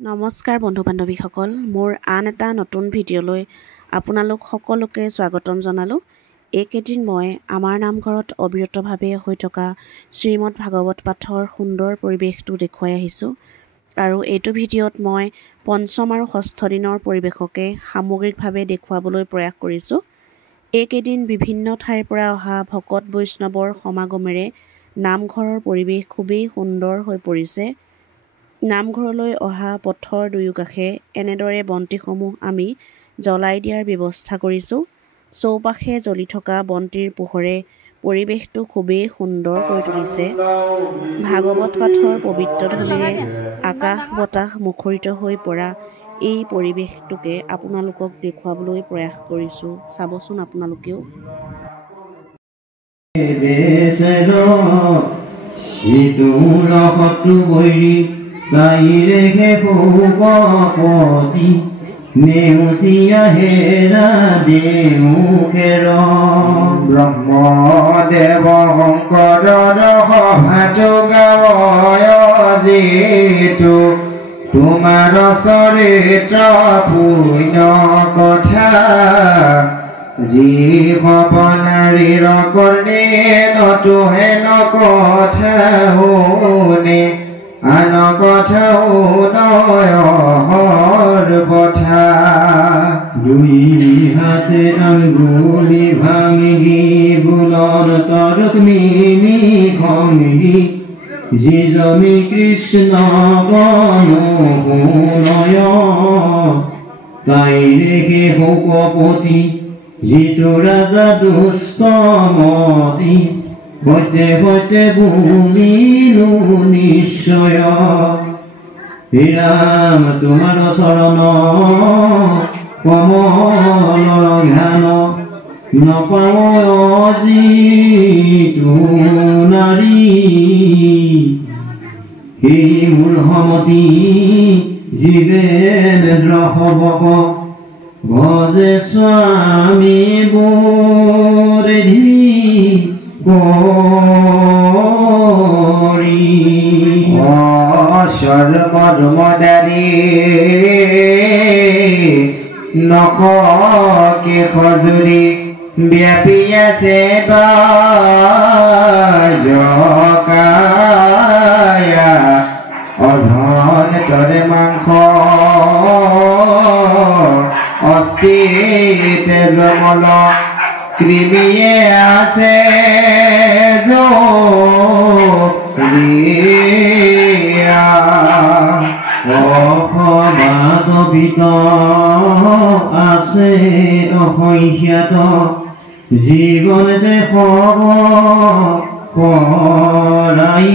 নমস্কাৰ বন্ধু বান্ধৱীসকল, মোৰ আন এটা নতুন ভিডিঅ'লৈ আপোনালোক সকলোকে স্বাগতম জনালোঁ। এইকেইদিন মই আমাৰ নামঘৰত অবিৰতভাৱে হৈ থকা শ্ৰীমদ ভাগৱত পাঠৰ সুন্দৰ পৰিৱেশটো দেখুৱাই আহিছোঁ আৰু এইটো ভিডিঅ'ত মই পঞ্চম আৰু ষষ্ঠ দিনৰ পৰিৱেশকে সামগ্ৰিকভাৱে দেখুৱাবলৈ প্ৰয়াস কৰিছোঁ। এইকেইদিন বিভিন্ন ঠাইৰ পৰা অহা ভকত বৈষ্ণৱৰ সমাগমেৰে নামঘৰৰ পৰিৱেশ খুবেই সুন্দৰ হৈ পৰিছে। নামঘৰলৈ অহা পথৰ দুয়োকাষে এনেদৰে বন্তিসমূহ আমি জ্বলাই দিয়াৰ ব্যৱস্থা কৰিছোঁ। চৌপাশে জ্বলি থকা বন্তিৰ পোহৰে পৰিৱেশটো খুবেই সুন্দৰ কৰি তুলিছে। ভাগৱত পাঠৰ পবিত্ৰ ধ্বনিৰে আকাশ বতাহ মুখৰিত হৈ পৰা এই পৰিৱেশটোকে আপোনালোকক দেখুৱাবলৈ প্ৰয়াস কৰিছোঁ। চাবচোন আপোনালোকেও। Saire poti neusia hera deukero Brahma deva kara bhajogaya jitu tumara saritra punya kotha jiva panarir korne notu heno kotha hone আনকথাও নয়ৰ কথা দুই হাতে আঙ্গুলি ভাঙি বুলৰ তৰক মিলি খঙি যিজনী কৃষ্ণ গণয় তাই ৰেখে ভোকপতি যিটো ৰাজা দুষ্টমতি বৈতে বৈতে ভূমিলো নিশ্চয় শ্ৰীৰাম তোমাৰ চৰণ কমল জ্ঞান নপাওঁ যিটো নাৰী সেই মোৰ সমতি জীৱে হবক ভজে স্বামী বোৰেধি সৰ্বধৰ্মদাৰী নখকে খজুৰি ব্যাপী আছে জকায়া অধন তৰে মাংস অস্থিতে জমল কৃমিয়ে আছে অসমাগবিত আছে অসংখ্যাত জীৱন দেশ কৰাই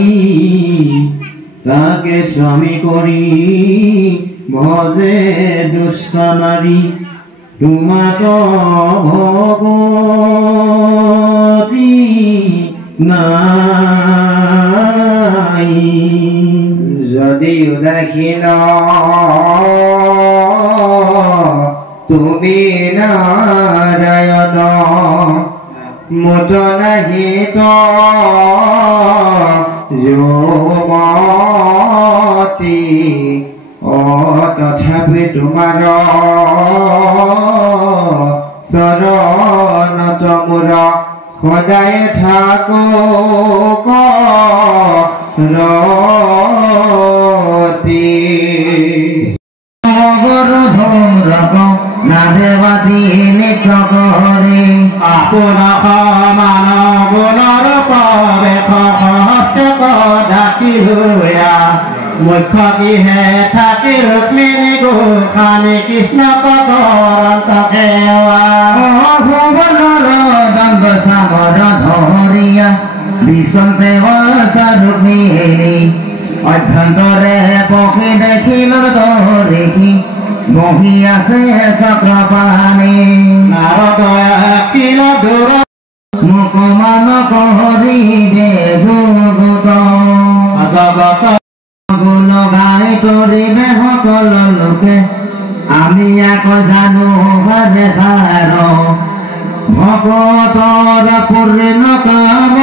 তাকে স্বামী কৰি ভজে দুষ্ট নাৰী তোমাক ভগৱতী নাই যদি উদাসীন তুমি নাৰায়ণ মুঠ নাহিত যুৱতী তথাপি তোমাৰ চৰণত মোৰ সদায় থাকো ৰতি নাদেৱাতি নিত্য কৰি আপোনাৰ সমান গুণৰ প্ৰৱেশ ঢাকি হোৱা মুখ্য কিহে থাকি ৰুক্মিণী গোসানী কৃষ্ণ কৰণকে দণ্ড চামৰ ধৰিয়া বিচন্তে ৰুক্মিণী অভ্যন্তৰে পক্ষী দেখিল দেখি বহি আছে চক্ৰপাণী মোক মান কৰি দে যুগত গুণ গাই কৰিলে সকল লোকে আমি আকৌ জানো দেখাৰ ভকতৰ পূৰ্ণ কাম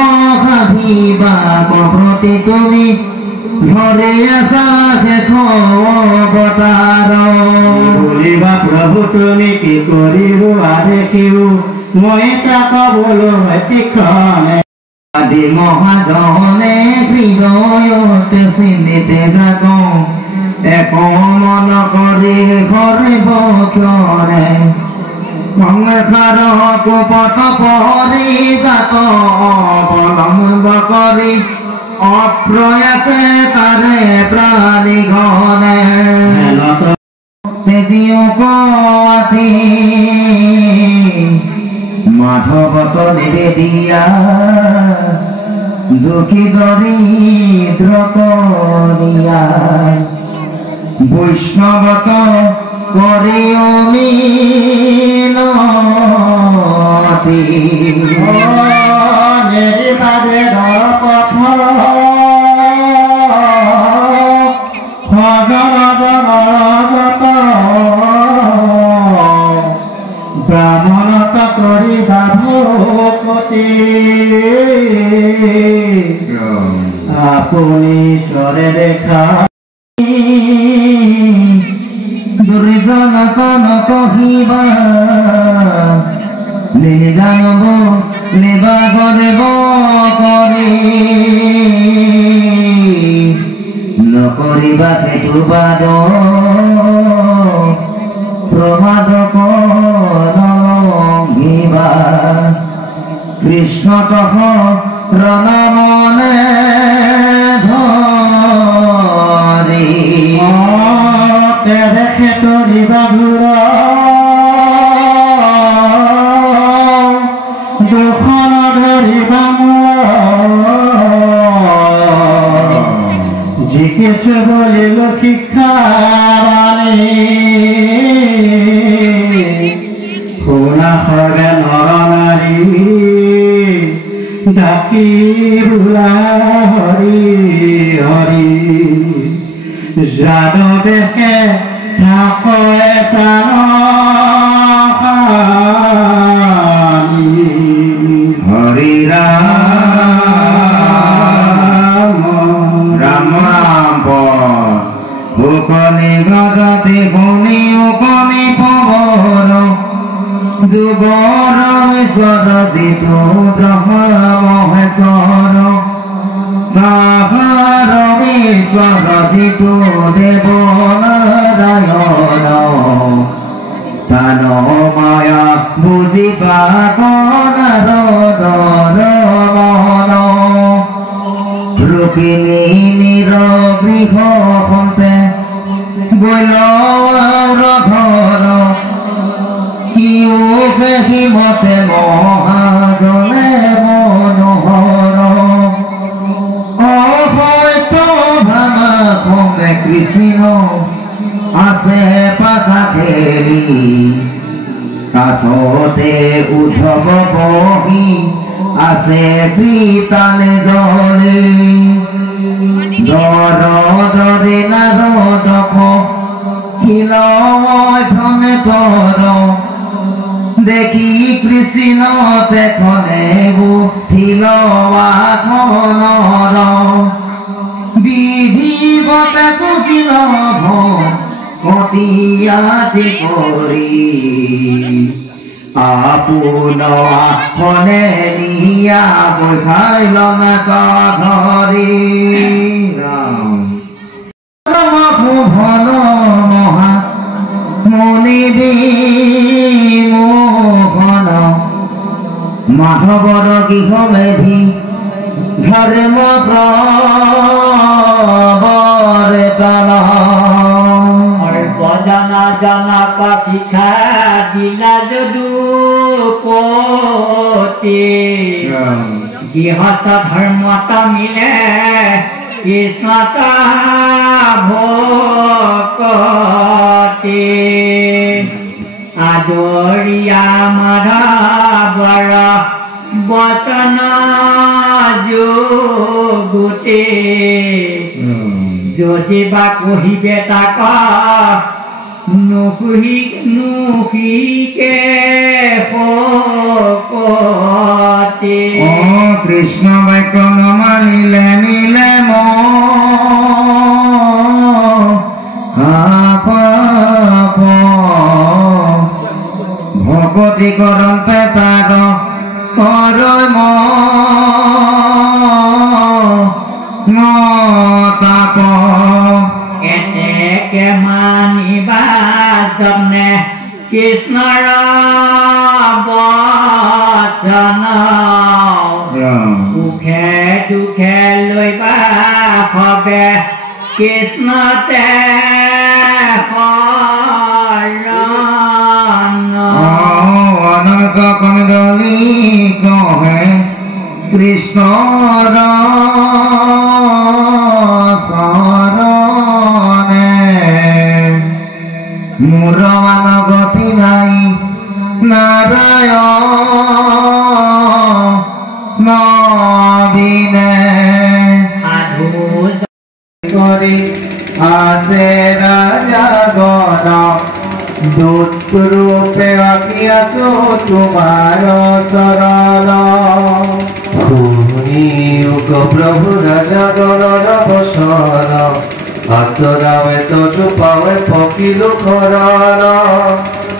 সাধিবা প্ৰতি তুমি ধৰি আছা শেষ অৱতাৰ বুলিবা প্ৰভু তুমি কি কৰিবা দেখিও মই তাক ক'বলৈ তীক্ষ্ণে আদি মহাজনে হৃদয়তে চিন্তিতে যাক এক মন কৰি ঘৰে বক্ষৰে সংসাৰ কুপথ পৰি যাত অৱলম্ব কৰি অপ্ৰয়াসে তাৰে প্ৰাণী ঘনে তেজিও কাঠি মাধৱত নিবেদিয়া দুখী দৰিদ্ৰ কৰিয়া বৈষ্ণৱত কৰি মিনতি নিৰিভাৱে ধৰপথ ভগৱত ব্ৰাহ্মণত কৰিবা ভকতি আপুনি চৰে দেখা দুৰ্জন কন কহিবা নিজানব নিবা কৰিব কৰি নকৰিবা সেইটো বাদ প্ৰমাদ নলংঘিবা কৃষ্ণতঃ ৰণমনে ধৰি তেহে তৰিবা ধুৰ দুখন ধৰিবা জিকিছে বলিল শিক্ষা শুনা সৰ্বে নৰ নাৰী ডাকি বোলা হৰি হৰি যাদৱে থাকয়ে হৰি ৰাম ৰাম ৰাম ভূকনি গদতে ভূমি উপমি পৱন যুগৰ ঈশ্বৰ যিটো ব্ৰহ্ম মহেশ্বৰ গাভাৰ ঈশ্বৰ যিটো দেৱ নাৰায়ণ তান মায়া বুজিবা মন ৰুক্মিণী নিৰগৃহ সন্তে গৈল ঘৰ হিমতে মহাজনে মনোহৰ অসত্য ভামা খঙে কৃষ্ণ আছে পাখা খেলি কাষতে উদ্ধৱ বহি আছে কীৰ্তনে জলে দৰে নাৰদক শিলমে কৰ দেখি কৃষ্ণ তেখনে বুঠিলৱাখনৰ বিধিবতে কুশিল ভটিয়াতি কৰি আপোন আসনে নিয়া বৈঠাইল ধৰি ভুৱন মহা মুনি মোহন মাধৱৰ গৃহ মেধি ধৰ্ম প্ৰৱৰ্তন বজনা জনক শিক্ষা দিলা যদুপতি গৃহস্থ ধৰ্মত মিলে কৃষ্ণত ভকতি আদৰিয়া মাধৱৰ বচন যোগুতে যদি বা কহিবে তাক নুহিকে ভকতি কৃষ্ণ বাক্য নমানিলে নিলে মহাপাপ ভগতি করন্তে তার তাপ এনেকে মানিবা জনে কৃষ্ণৰ বচন সুখে দুখে লৈবা হবে কৃষ্ণতে অনন্ত কমলি কহে কৃষ্ণৰ শৰণে মোৰ মানগতি নাই নাৰায়ণ নবীনে সাধু কৰি আছে ৰাজা গণ দূত ৰূপে আকি আছো তোমাৰ চৰণ শুনি প্ৰভু ৰাজা গণৰ বচন আতৰাৱে তজু পাৱে পকিলো শৰণ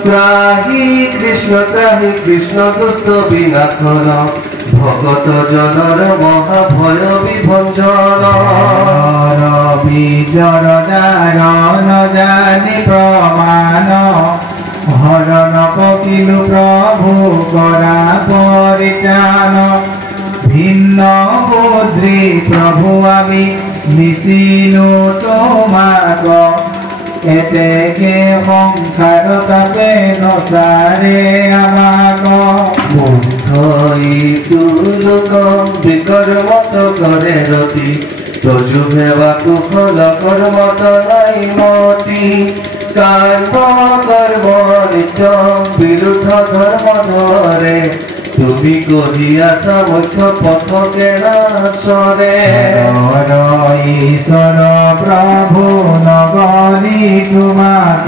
ত্ৰাহি কৃষ্ণ দুষ্ট বিনাশন ভগত জনৰ মহাভয় বিভঞ্জন বিজৰ দাৰণ জানি প্ৰমাণ হৰণ পকিলো প্ৰভু কৰা পৰিত্ৰাণ ভিন্ন বুদ্ৰি প্ৰভু আমি নিচিলো তোমাক এতেকে সংসাৰ তাতে নচাৰে আমাক মুঠি লোক বিকৰ্মত কৰে ৰতি তজু সেৱা কুশল কৰ্মত নাই মতি কৰ্ম কৰ্ম নিত্য বিৰুদ্ধ ধৰ্ম ধৰে তুমি কৰি আছা মুখ্য পথকে নাচৰে ঈশ্বৰ প্ৰভু নগৰী তোমাক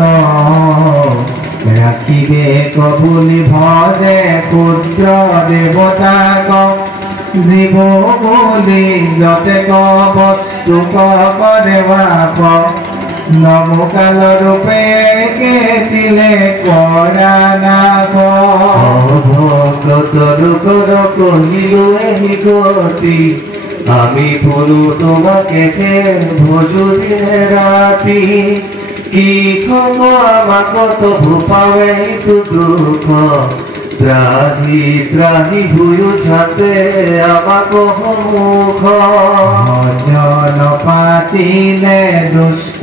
ৰাখিবে কবুলি ভজে পুত্ৰ দেৱতাক জীৱ বুলি যতে বস্তু কৰে বাপ নমকাল ৰূপে কেতিলে কৰা নাগ ভগত লোকৰ কহিলো এহি গতি আমি পুৰু তোমাকে ভজু দিনে ৰাতি কি খব আমাক তবু পাৱে দুখ ত্ৰাহি ত্ৰাহি ভুয়ো ঝাতে আমাক সন্মুখ জন পাতিলে দুষ্ট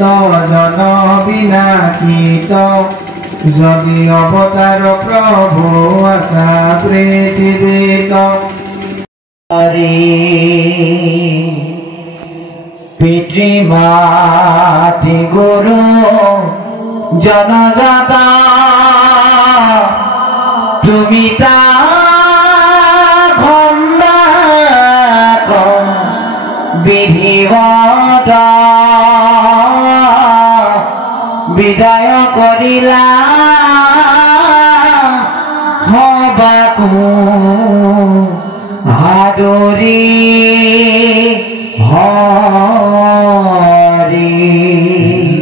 জন বিনাশিত যদি অৱতাৰ প্ৰভু আছা পৃথিৱীত পিতৃ মাতৃ গুৰু জনজাতা তুমি বিধিবত বিদায় কৰিলা হবাকো আদৰি হৰি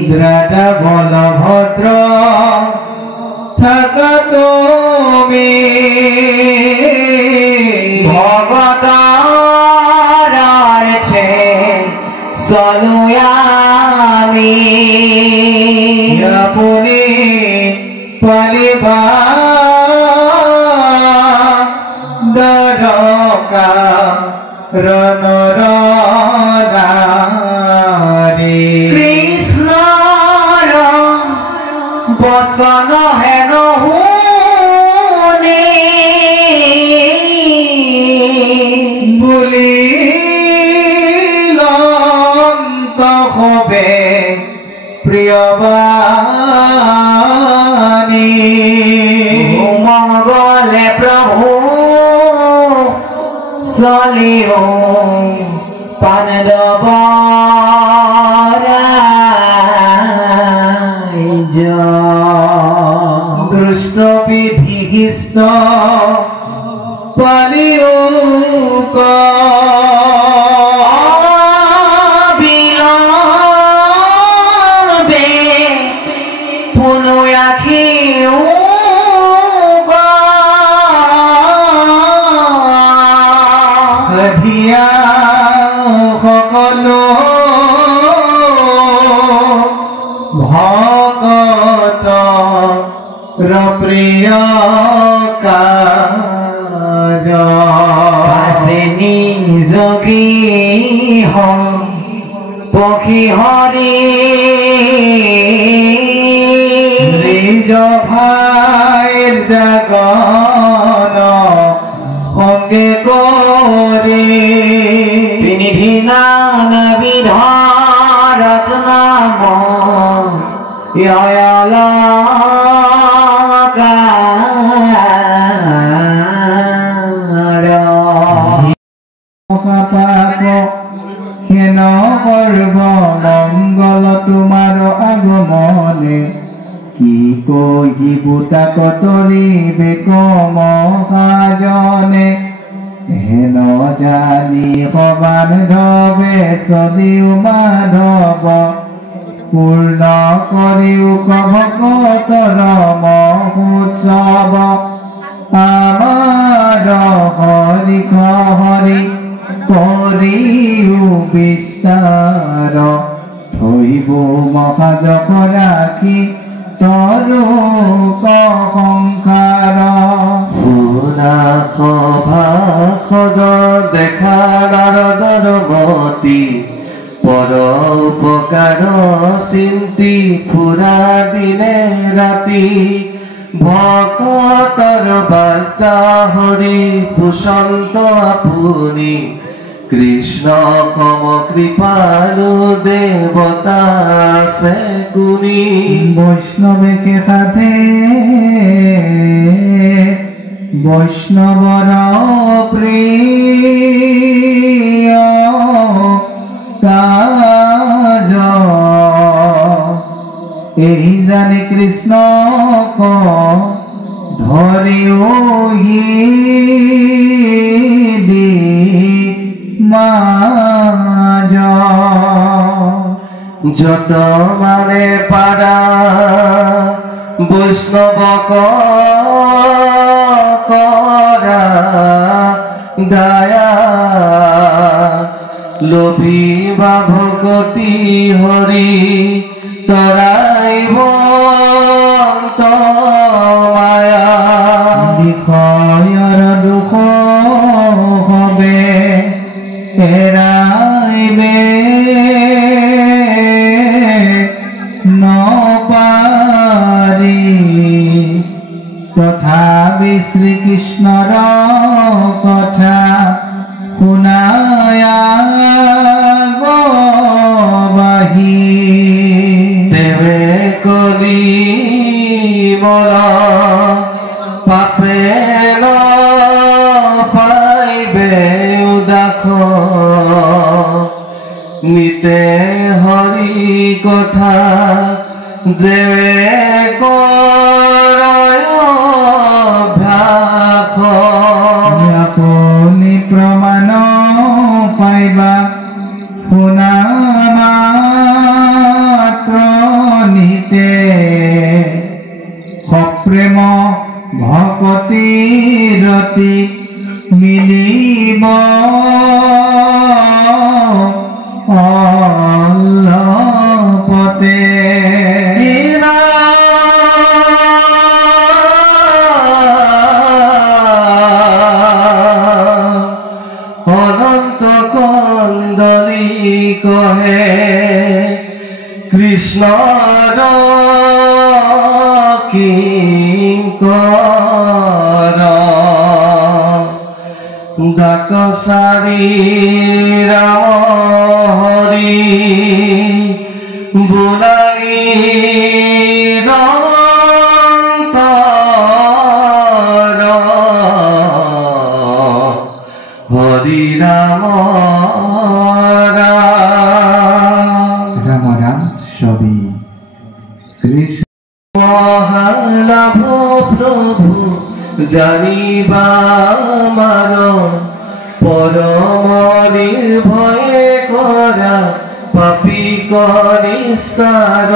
দ্ৰাদা বলভদ্ৰ থাকা তুমি ভগতাৰাৰ্থে চলো আমি আপুনি পালিবা দৰকা ৰণৰী কৃষ্ণৰ বচন হেন বুলি লন্ত হবে প্ৰিয়বাণী মঙ্গলে প্ৰভু চলিও পানদব দুষ্ট বিধিষ্ট পালিও বিলবে ভকতৰ প্ৰিয় কাজ নিযোগী পক্ষী হৰি নিজ ভাইৰ জাগন সঙ্গে কৰি পিনিধি নানাবিধ ৰত্নম হেন সৰ্ব মংগল তোমাৰ আগমনে কি কহিবু তাক তৰিবে কম সাজনে হেন জানি সমাধৱে চলিও মাধৱ পূৰ্ণ কৰিও ভকতৰ মহোৎসৱ আমাৰ হৰিক হৰি কৰিও বিস্তাৰ থৈব মহাজক ৰাখি তৰু সংসাৰ শুনা সভাসদ দেখা নাৰদৰ গতি পৰ উপকাৰ চিন্তি ফুৰা দিনে ৰাতি ভকতৰ বাৰ্তা হৰি পুষন্ত আপুনি কৃষ্ণ সম কৃপালু দেৱতা আছে কুনি বৈষ্ণৱে কে সাধে বৈষ্ণৱৰ প্ৰিয় কাজ এই জানি কৃষ্ণক ধৰিও দি মাজ যত মানে পাৰা বৈষ্ণৱক কৰা দয়া লোভিবা ভকতি হৰি তৰাইব মায়া বিষয়ৰ দুখ হবে এৰাইবে নপাৰি তথাপি শ্ৰীকৃষ্ণৰ কথা শুনায়া গবাহি দেৱে কলি বৰ পাপে পাইবে উদাস নিতে হৰি কথা যে আপুনি প্ৰমাণ পাইবা শুনা মাত্ৰ নিতে সপ্ৰেম ভকতি ৰতি মিলিব অলপতে অনন্ত কন্দলি কহে কৃষ্ণৰ কিংকৰ ডাকচাৰী ৰাম হৰি বুলাই হৰি ৰাম ৰাম ৰাম ছবি কৃষ্ণ লাভ প্রভু জানিবা মার পরম নির্ভয়ে করা পাপি করিস্তার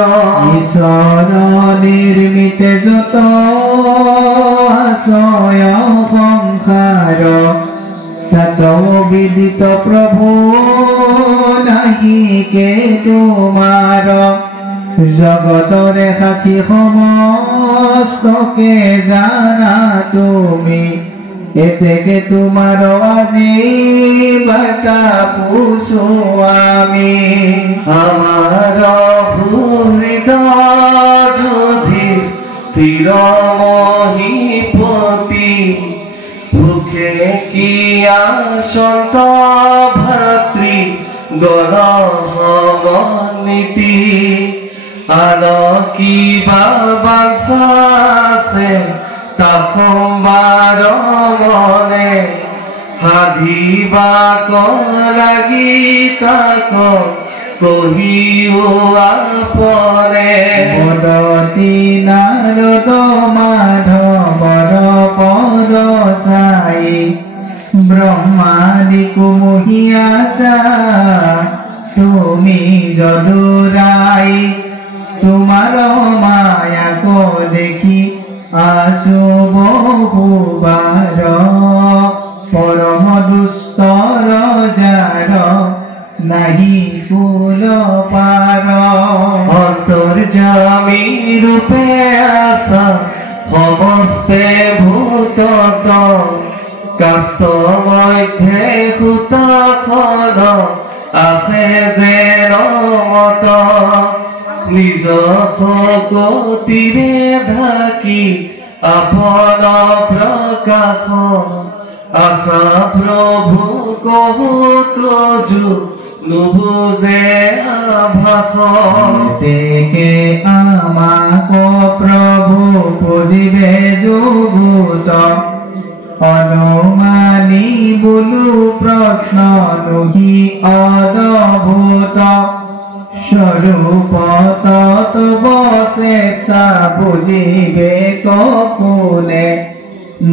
ঈশ্বর নির্মিতে যত আশয় সংসার তত বিদিত প্রভু নাহি কে তোমার জগতরে সাথী সমস্তকে জানা তুমি এতেকে তোমার আজি বাটা পুষো আমি আমার হৃদয় যদি তীরমহিপতি ভুখে কি আসন্ত ভাতৃ গণনীতি আলোকি বাবাসে তাপম্বার মনে হাধিবা লাগি তাক কহিও আপনে মদতি নারদ মাধবর পদ সাই ব্রহ্মাদি কুমহিয়াসা তুমি যদুরাই তোমার মায়াকো দেখি আসো বহুবার পরম দুস্তর যার নাহি কুল পার অন্তর্যামী রূপে আসা সমস্তে ভূত কাষ্ট মধ্যে সুত খন আছে যে মত নিজ শকতিৰে ঢাকি আপন প্ৰকাশ আশা প্ৰভু কহুত নুবুজে আভাস দেখে আমাক প্ৰভু পুজিবে যুগুত অনুমানি বোলো প্ৰশ্ন নহি অদভূত স্বৰূপ তত্ত্ব চেষ্টা বুঝিবে কোনে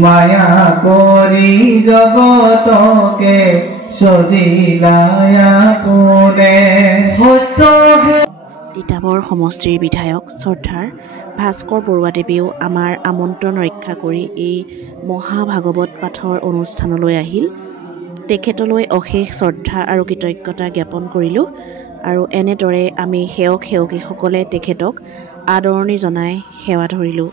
মায়া কৰি জগতকে সজিলায়া কোনে তিতাবৰ সমষ্টিৰ বিধায়ক শ্ৰদ্ধাৰ ভাস্কৰ বৰুৱাদেৱেও আমাৰ আমন্ত্ৰণ ৰক্ষা কৰি এই মহাভাগৱত পাঠৰ অনুষ্ঠানলৈ আহিল। তেখেতলৈ অশেষ শ্ৰদ্ধা আৰু কৃতজ্ঞতা জ্ঞাপন কৰিলোঁ আৰু এনেদৰে আমি সেৱক সেৱকীসকলে তেখেতক আদৰণি জনাই সেৱা ধৰিলোঁ।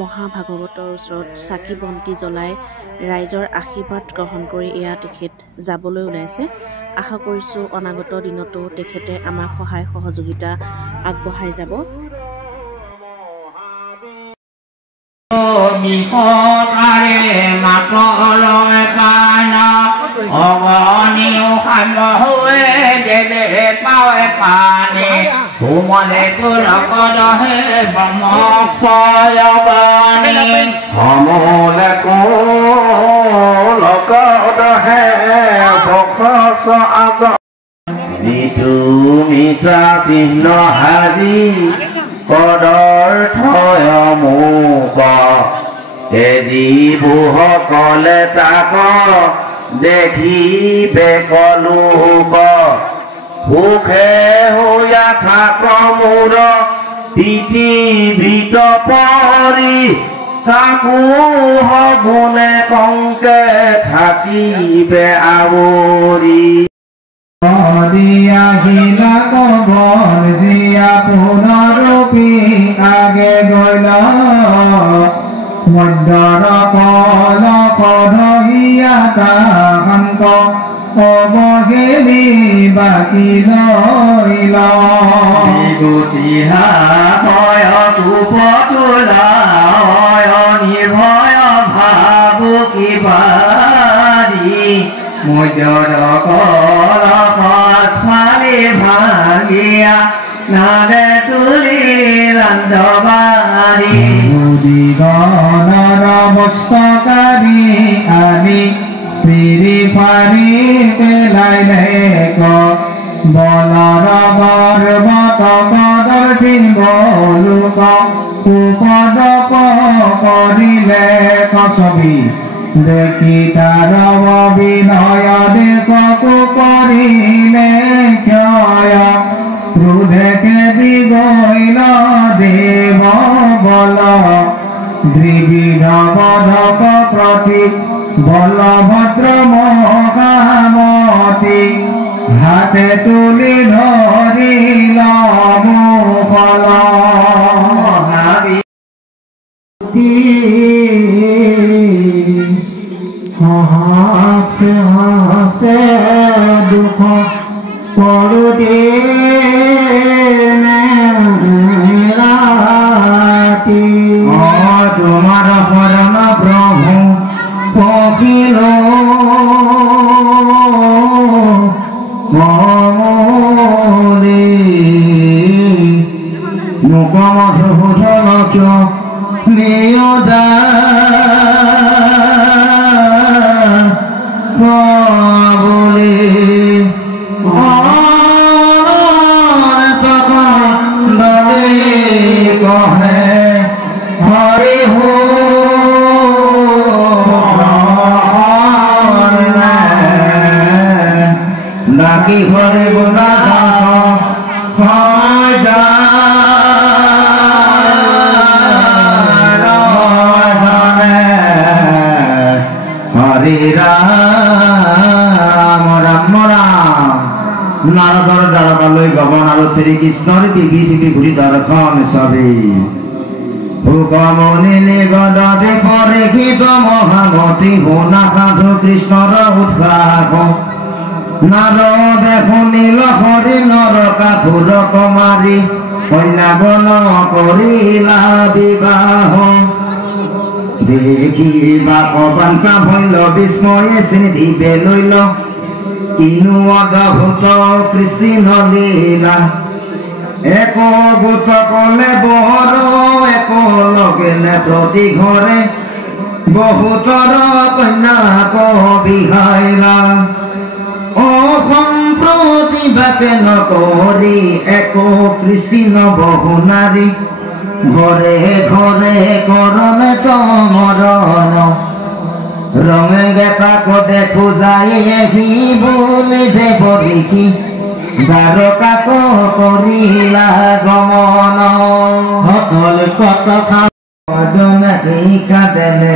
মহাভাগৱতৰ ওচৰত চাকি বন্তি জ্বলাই ৰাইজৰ আশীৰ্বাদ গ্ৰহণ কৰি এয়া তেখেত যাবলৈ ওলাইছে। আশা কৰিছোঁ অনাগত দিনতো তেখেতে আমাক সহায় সহযোগিতা আগবঢ়াই যাব। যিটো মিছা চিহ্ন হাজি পদাৰ্থয় মোক যিবোসকলে তাক দেখিবে কলোক সুখে হৈয়া থাক মোৰ পৃথিৱীত পৰি তাকো গুণে কংকে থাকিবে আৱৰি আহিলা কবল জিয়া পুনৰূপী আগে গল মধ্যৰ কল পধহিয়া তাহান্ত অৱহেলি বাকী লইল গতিহা ভয় তুপতুলা নিৰ্ভয় ভাবু কিবা মুজর কল পালি ভাগিয়া নারে তুলি রান্ধবারি গণর মস্তকারি আনি শ্রী ফারি পেলাইলে ক বলর বর্বত পদর্থি বলুক উপদপ করিলে কছবি দেখি তার বিনয় দেখু করিলে ক্ষয় ক্রোধে দিগইল দেব বল দ্রিবিধ বধক প্রতি বলভদ্র মহামতি হাতে তুলি ধরিল মুফল হাসে হাসে দুঃখ পড়ে তোমার পরম প্রভু পখিল মমরে মুখমধুধলচ নিয়দা বলে কহে হরি হো নাকি হরে গুণা হরে রাম রাম রাম নারদর দ্বারকালৈ গগন আৰু শ্ৰীকৃষ্ণৰ টিভি টিভি ঘূৰি দৰ্শন চাবি হুকমনি নিগদ দেশৰে গীত মহামতি শুনা সাধু কৃষ্ণৰ উৎসাহ নাৰদে শুনিল হৰি নৰকাসুৰ কুমাৰী কন্যা বন কৰিলা বিবাহ দেখি বাপ বাঞ্চা ভৈল বিস্ময়ে চিন্তিবে লৈল কিনো অদ্ভুত কৃষ্ণ লীলা এক গোট কলে বৰ এক লগেলে প্ৰতি ঘৰে বহুতৰ কন্যাক বিহাইলা অসম্প্ৰতি বাকে নকৰি এক কৃষ্ণ বহু নাৰী ঘৰে ঘৰে কৰমে তমৰণ ৰঙে গেটাক দেখো যায় সি বুলি দেৱ দেখি দ্বাৰকাক কৰিলা গমন সকল কথা জনে কাদেলে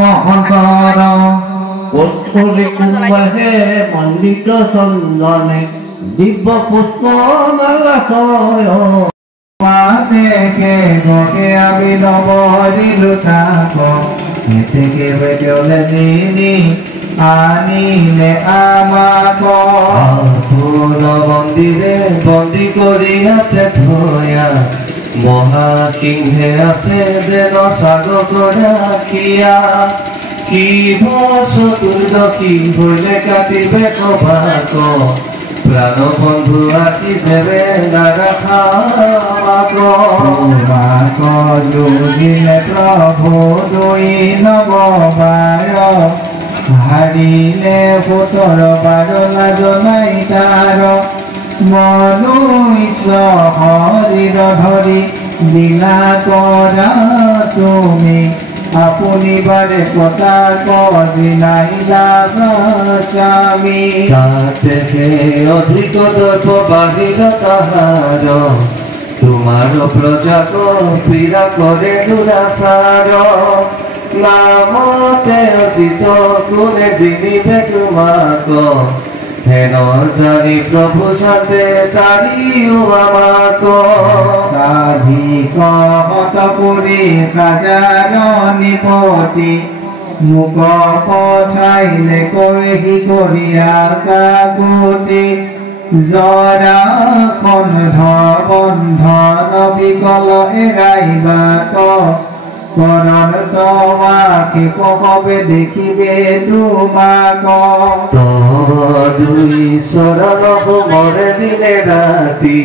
মহন্তৰ পুষ্পে কুম্ভে মণ্ডিত চন্দনে দিব্য পুষ্প নালাচয় দেখে গকে আমি নবরিলু থাক থেকে বেটলে নিনি আনিলে আমাক ফুল মন্দিরে বন্দী করি আছে থয়া মহাসিংহে আছে যেন স্বাগত রাখিয়া কি চতুর্দশী হইলে কাটিবে কবাক প্রাণ বন্ধু আছি দেবে যোগিলে প্রভু দুই নববায় হারিলে পুতর বারলা জনাই তার মনু হরির ধরি লীলা করা তুমি আপনি বারে কথা কদিনাইলা স্বামী তাতে অধিক দর্প বাহির তাহার তোমার প্রজাক পীড়া করে দুরাচার নামতে অতীত করে দিনিবে তোমাক হেন জানি প্রভু সাথে তারিও আমাক সাধিক মত করে কাজার নিপতি মুখ পঠাইলে কহি করিয়া কাকুতি জরা কন্ধ বন্ধন বিকল এরাইবাক করণ তোমাকে কবে দেখিবে তোমাক দুই শরণ মরে দিনে রাতি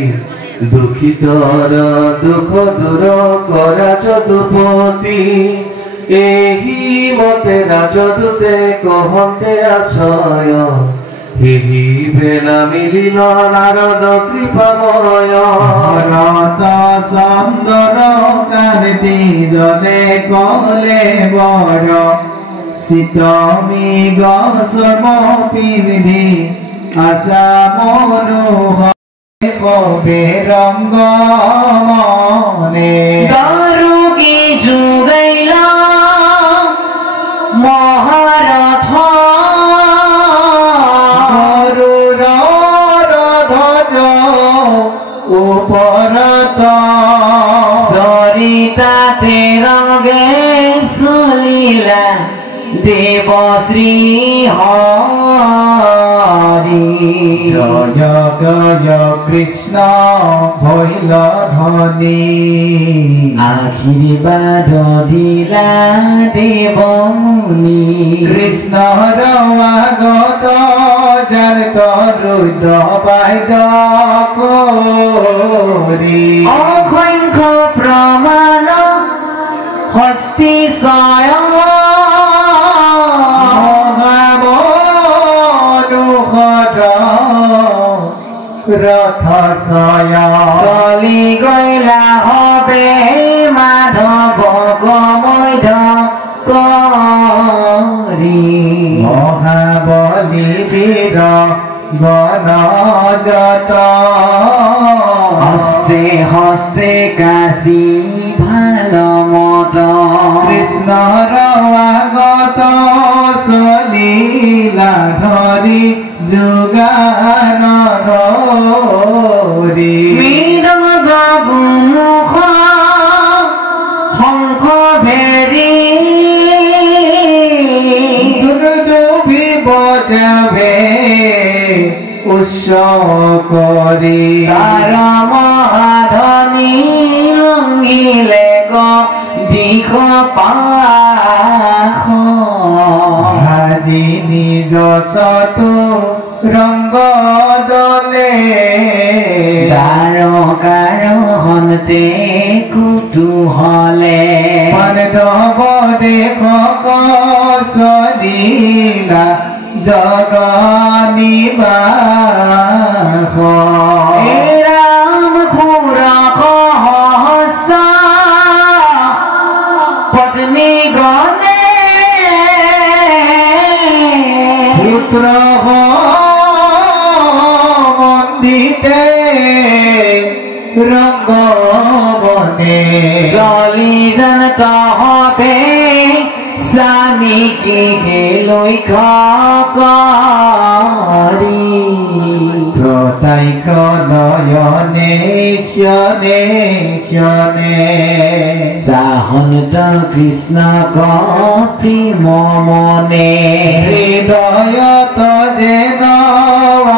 দুঃখিতর দুঃখ দূর করা যদুপতি ଏହି ମତେ ରାଜଦୂତେ କହନ୍ତେ ଆଶ୍ରୟ ଏହି ବେଲା ମିଳିଲ ନାରଦ କୃପାମୟ রত সুন্দর কান্তি জলে কলে বর শীত মেঘ সম পিন্ধি আশা মনোহ কবে রঙ্গ মনে দারুকি যুগাইল মহারথ গরুর ধ্বজ উপরত সরিতাতে রঙে সুলীলা দেবশ্রী হরি জয় জয় কৃষ্ণ ভৈল ধ্বনি আশীর্বাদ দিলা দেবমুনি কৃষ্ণর আগত জানত রুদ্র বাইদ করি অসংখ্য প্রমাণ হস্তি স্বয় রথ সয়া চলি গইলা হবে মাধৱ গমৈধ কৰি মহাবলী বীৰ গণজত হস্তে হস্তে কাশী ভালমত কৃষ্ণৰ আগত সলীলা ধৰি যোগান ধৰি মৃদঙ্গ গুমুখ শংখ ভেৰি দুৰ্দুভি বজাবে উৎস কৰি তাৰ মহাধনী অঙ্গিলে দিশ পাশ আজি নিজ চতু ৰঙ্গ দলে দ্বাৰকাৰ হন্তে কুতুহলে পাণ্ডব দেখ সলীলা জগনিবাস হে ৰাম খুৰক সহস্ৰ পত্নী গণে পুত্ৰ মন্দিতে ৰঙ্গ বনে চলি যেন তহঁতে স্বামী কি লক্ষ্য কৰি প্ৰতাইক নয়নে ক্ষণে ক্ষণে চাহন্ত কৃষ্ণক প্ৰেম মনে হৃদয়ত যেন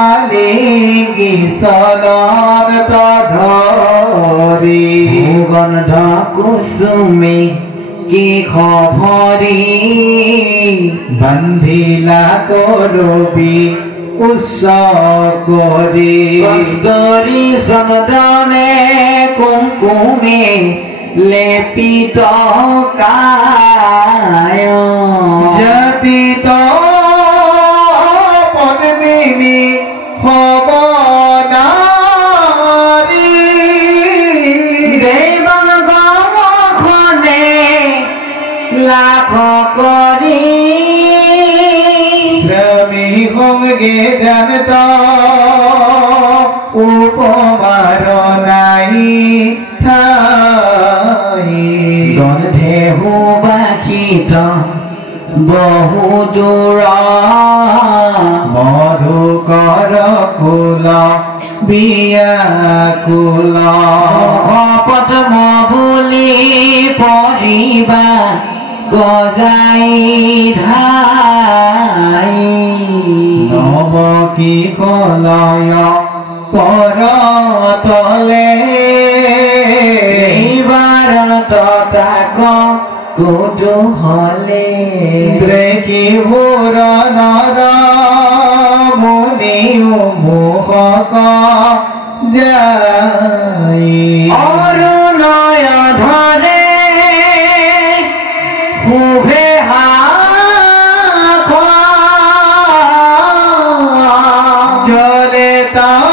আলিঙ্গি সলন ধৰি সুগন্ধ কুসুমে কেশ ভৰি বন্ধিলা কৰবি উৎস কৰি কস্তুৰী চন্দনে কুমকুমে লেপিত কায় জাতিত পদ্মিনী হব নাৰী দেৱগমখনে লাভ কৰি স্বামী সঙ্গে জানত উপমাৰ নাই ঠাই গন্ধে সুবাসিত বহু দূৰ মধুকৰ কুল বিয়াকুল পদ্ম বুলি পঢ়িবা গজাই ধাই নব কি কলয় পৰতলে এইবাৰ তাক কুতুহলে দেখিবুৰ নৰমুনিও মুখক যাই অৰুণয় ধৰে শুভে জলে তাবুলৰ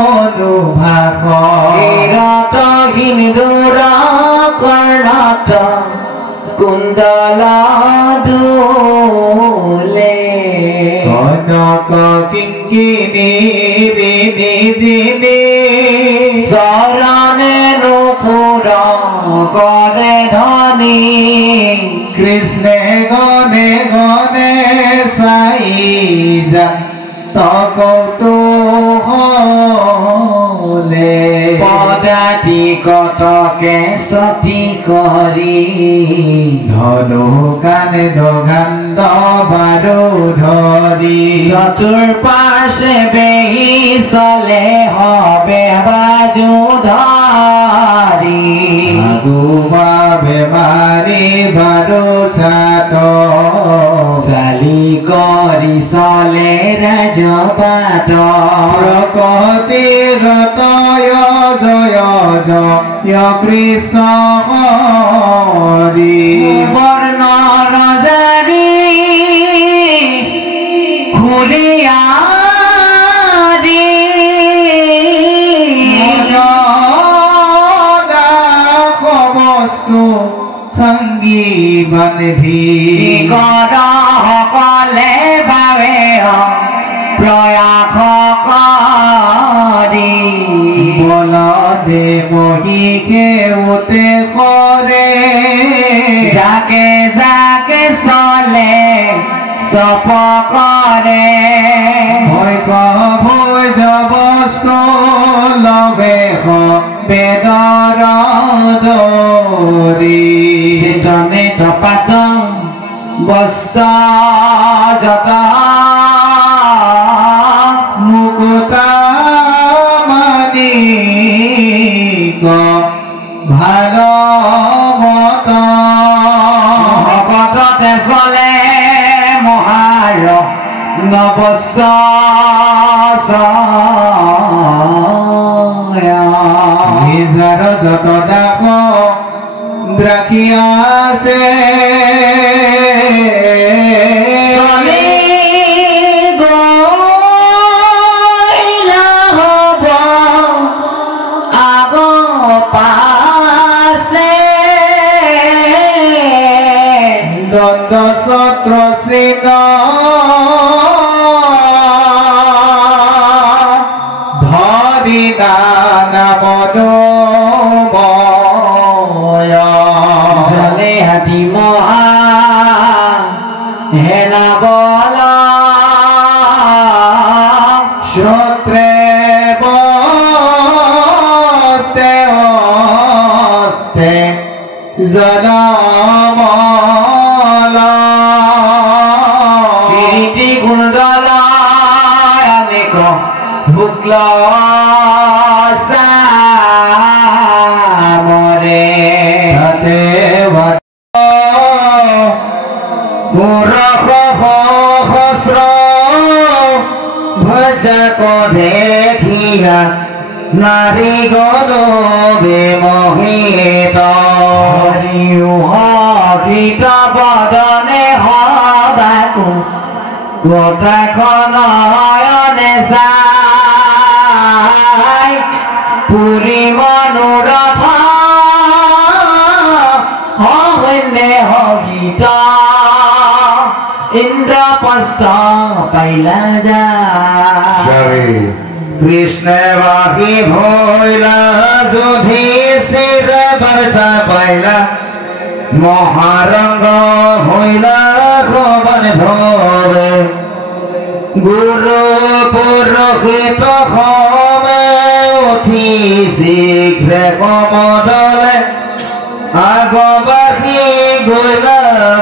অনুভাষ বিৰত হিন্দুৰ কৰ্ণত কুণ্ডলা দোলে কনক কিঙ্কিণী বিনিজিনী চৰণে নুপুৰ কৰে ধনী কৃষ্ণে গণে গণে চাই যা কৌতূহলে পদাতি কতকে সতি কৰি ধনু কানে দগান্দ বাৰো ধৰি চতুৰ্পাৰ্শ্বে বেহি চলে হবে বাজু ধৰি আগুমা বেমাৰী বাৰো ছাত চালি কৰি চলে ৰাজপাত প্ৰকৃতি ৰতয় জয় জয় কৃষ্ণ হৰি বৰ্ণ ৰজাৰী খুলিয়া বস্তু সংগী বান্ধি কৰ সকলে বাবে প্ৰয়াস কৰি বলদে মহিষে উতে কৰে যাকে যাকে চলে চপ কৰে ভয় ভোজ বস্তু লবে বেদৰ দৰি চেতনে তপাত বস্ত যত মুকুতা মানিক ভালমত ভকততে চলে মহাৰ নবস্ত নিজাৰ যত দাস দ্ৰাক্ষিয়া আছে দণ্ড ছত্ৰ চিন ধৰি নামনো জলে হাতী মহা হেনা বল সূত্ৰে বস্তে হস্তে জনম কুণ্ডল অনেক শুক্ল মৰে সহস্ৰ ভজক দেখিয়া নাৰী গলো বিমোহিত হৰিত বদনে সদাকো গোটাখন নয়নে চাই পুৰি মনোৰথ হন্যে হৰিত ইন্দ্ৰপ্ৰস্থ পাইলা যায় কৃষ্ণে বাহি ভৈলা যুধিষ্ঠিৰ বাৰ্তা পাইলা মহাৰংগ হইলা খবন ধৰে গুৰু পুৰোহিত সমে উঠি শীঘ্ৰে কমদলে আগবাসী গইলা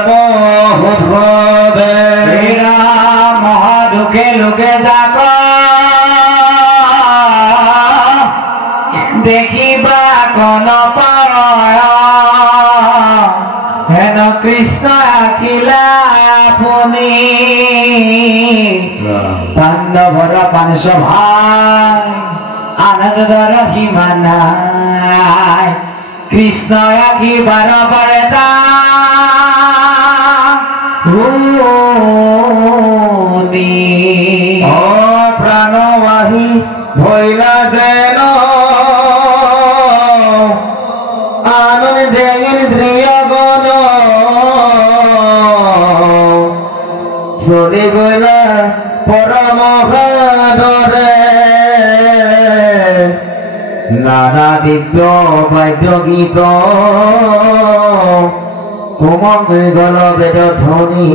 বহুত ভাৱে মহাদুখে লোকে যাক দেখিবা কোন কৃষ্ণ আখিলা আপুনি পাণ্ডৱৰ পাঞ্চভাই আনন্দৰ সীমা নাই কৃষ্ণ আখি বাৰ বাৰে প্রাণবাহী ভৈলা যেন আনন্দে ইন্দ্রিয় গণ চলি গলা পরম দরে নানা দিব্য বাদ্য গীত কোমল গল বেদ ধ্বনি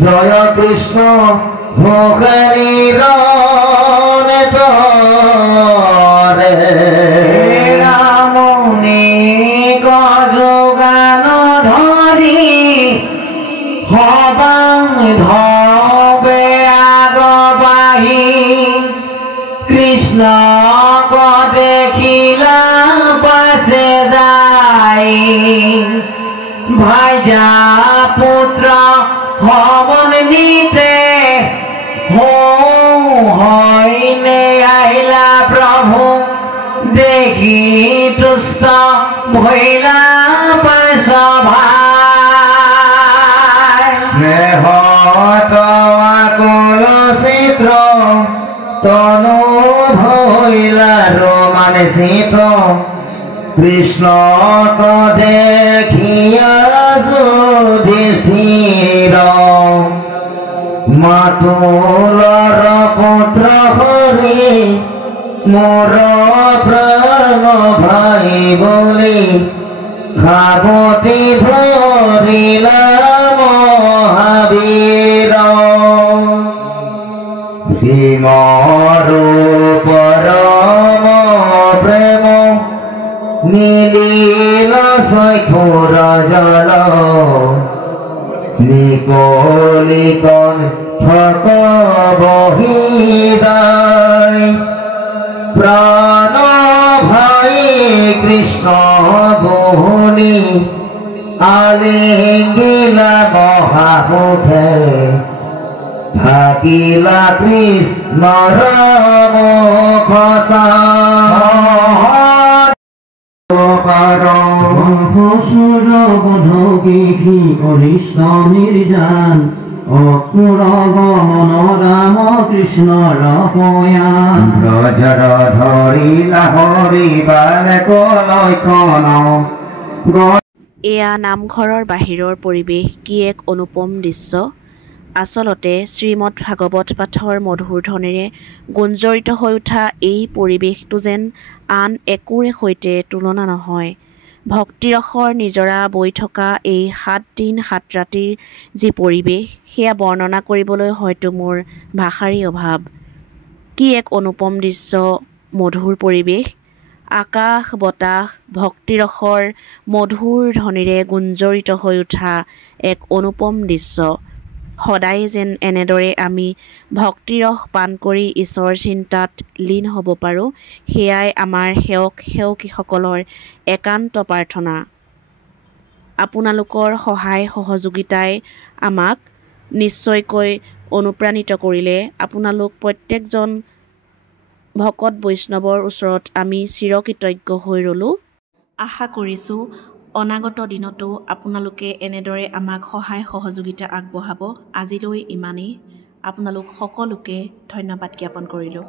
জয় কৃষ্ণ ভোগালীর রামনি গযোগান ধরি হবাং ধবে আগবাহি কৃষ্ণ দেখিলা পাশে যাই ভাইজা পুত্র হবন নিতে হইনে আইলা প্রভু দেখি তুষ্ট ভৈলা পাশ ভাই স্নেহ তুলসিত্র তনু ভৈলা রোমানসিত কৃষ্ণ তো দেখিয়া যুধিষ্ঠির মাতুলর পুত্র হরি মোর প্রাণ ভাই বলি খাবতি ধরিলা মহাবীর ভীমর পরম প্রেম নীল শৈখুর জল নিকলিকন ঠক বহিদায় প্রাণ ভাই কৃষ্ণ বহুনি আলিঙ্গিলা মহামুখে থাকিলা কৃষ্ণর মুখ সুর বোধী অরিষ্ট নির্জান অসুর গমন রাম কৃষ্ণ রহয়ান ব্রজর ধরিলা হৰিবাৰ কলক্ষণ এয়া নামঘৰৰ বাহিৰৰ পৰিৱেশ কি এক অনুপম দৃশ্য। আচলতে শ্ৰীমদ ভাগৱত পাঠৰ মধুৰ ধ্বনিৰে গুঞ্জৰিত হৈ উঠা এই পৰিৱেশটো যেন আন একোৰে সৈতে তুলনা নহয়। ভক্তিৰসৰ নিজৰা বৈ থকা এই 7 দিন 7 ৰাতিৰ যি পৰিৱেশ সেয়া বৰ্ণনা কৰিবলৈ হয়তো মোৰ ভাষাৰেই অভাৱ। কি এক অনুপম দৃশ্য, মধুৰ পৰিৱেশ। আকাশ বতাহ ভক্তিৰসৰ মধুৰ ধ্বনিৰে গুঞ্জৰিত হৈ উঠা এক অনুপম দৃশ্য। সদায় যেন এনেদৰে আমি ভক্তিৰস পান কৰি ঈশ্বৰ চিন্তাত লীন হ'ব পাৰোঁ, সেয়াই আমাৰ সেৱক সেৱকীসকলৰ একান্ত প্ৰাৰ্থনা। আপোনালোকৰ সহায় সহযোগিতাই আমাক নিশ্চয়কৈ অনুপ্ৰাণিত কৰিলে আপোনালোক প্ৰত্যেকজন ভকত বৈষ্ণৱৰ ওচৰত আমি চিৰকৃতজ্ঞ হৈ ৰ'লোঁ। আশা কৰিছোঁ অনাগত দিনতো আপোনালোকে এনেদৰে আমাক সহায় সহযোগিতা আগবঢ়াব। আজিলৈ ইমানেই। আপোনালোক সকলোকে ধন্যবাদ জ্ঞাপন কৰিলোঁ।